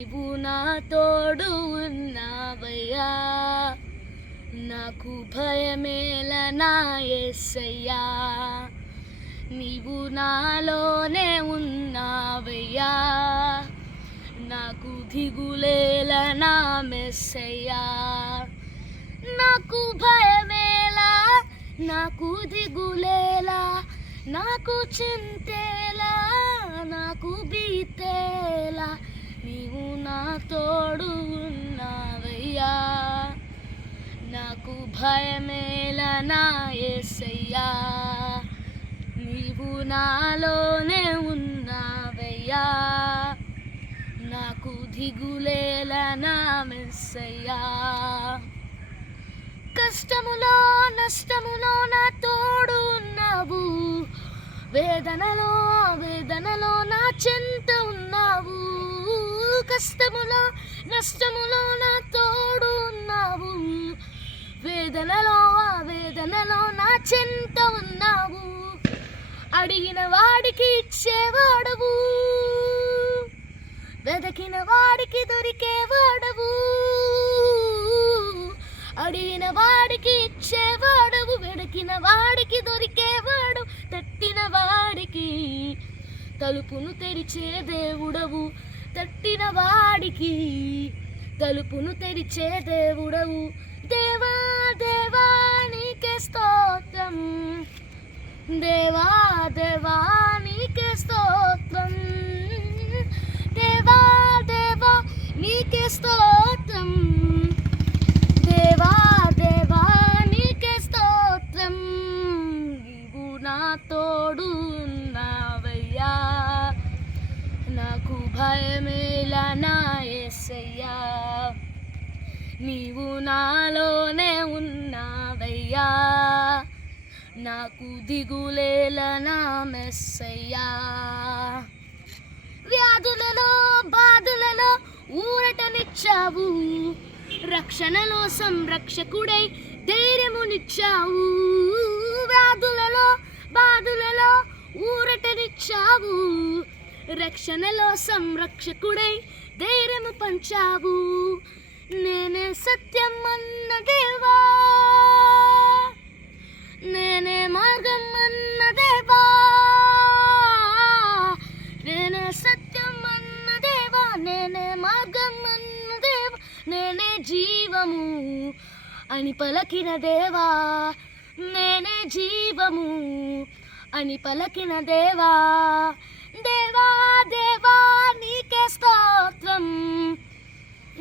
నీవు నా తోడు ఉన్నావయ్యా. నాకు భయమేల నా ఎస్సయ్యా. నీవు నాలోనే ఉన్నావయ్యా. నాకు దిగులేల నా మెస్సయ్యా. నాకు భయమేలా నాకు దిగులేలా నాకు చింతేలా నాకు బీతే నీవు నా తోడు ఉన్నావయ్యా. నాకు భయమేలా నా యేసయ్యా నీవు నాలోనే ఉన్నావయ్యా. నాకు దిగులేలా నా మెస్సయ్యా. కష్టములో నష్టములో నా తోడు ఉన్నావు. వేదనలో వేదన నష్టములో నా తోడు ఉన్నావు వేదనలో ఆ వేదనలో నా చెంత ఉన్నావు. అడిగిన వాడికి ఇచ్చేవాడవు. వెదకిన వాడికి దొరికేవాడవు. అడిగిన వాడికి ఇచ్చేవాడవు. వెడకిన వాడికి దొరికేవాడు. తట్టిన వాడికి తలుపును తెరిచే దేవుడవు. తట్టిన వాడికి తలుపును తెరిచే దేవుడవు. దేవా దేవా నీకే స్తోత్రం. దేవా దేవా నీకే స్తోత్రం. దేవా దేవా నీకే స్తోత్రం. దేవా దేవా నీకే స్తోత్రం. నీవు నా తోడు భయమేలా నా ఎస్సయ్యా నీవు నాలోనే ఉన్నావయ్యా. నాకు దిగులేల నా మెస్సయ్యా? వ్యాధులలో బాధులలో ఊరటనిచ్చావు. రక్షణలో సంరక్షకుడై ధైర్యమునిచ్చావు. వ్యాధులలో బాధులలో ఊరటనిచ్చావు. రక్షణలో సంరక్షకుడై ధైర్యము పంచావు. నేనే సత్యం అన్న దేవా. నేనే మార్గం అన్న దేవా. నేనే సత్యం అన్న దేవా. నేనే మార్గం అన్న దేవా. నేనే జీవము అని పలకిన దేవా. నేనే జీవము అని పలకిన దేవా.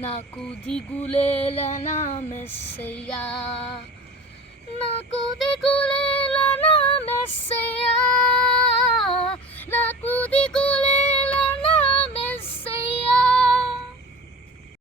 నాకు దిగులేల నా మెస్సయ్యా. నాకు దిగులే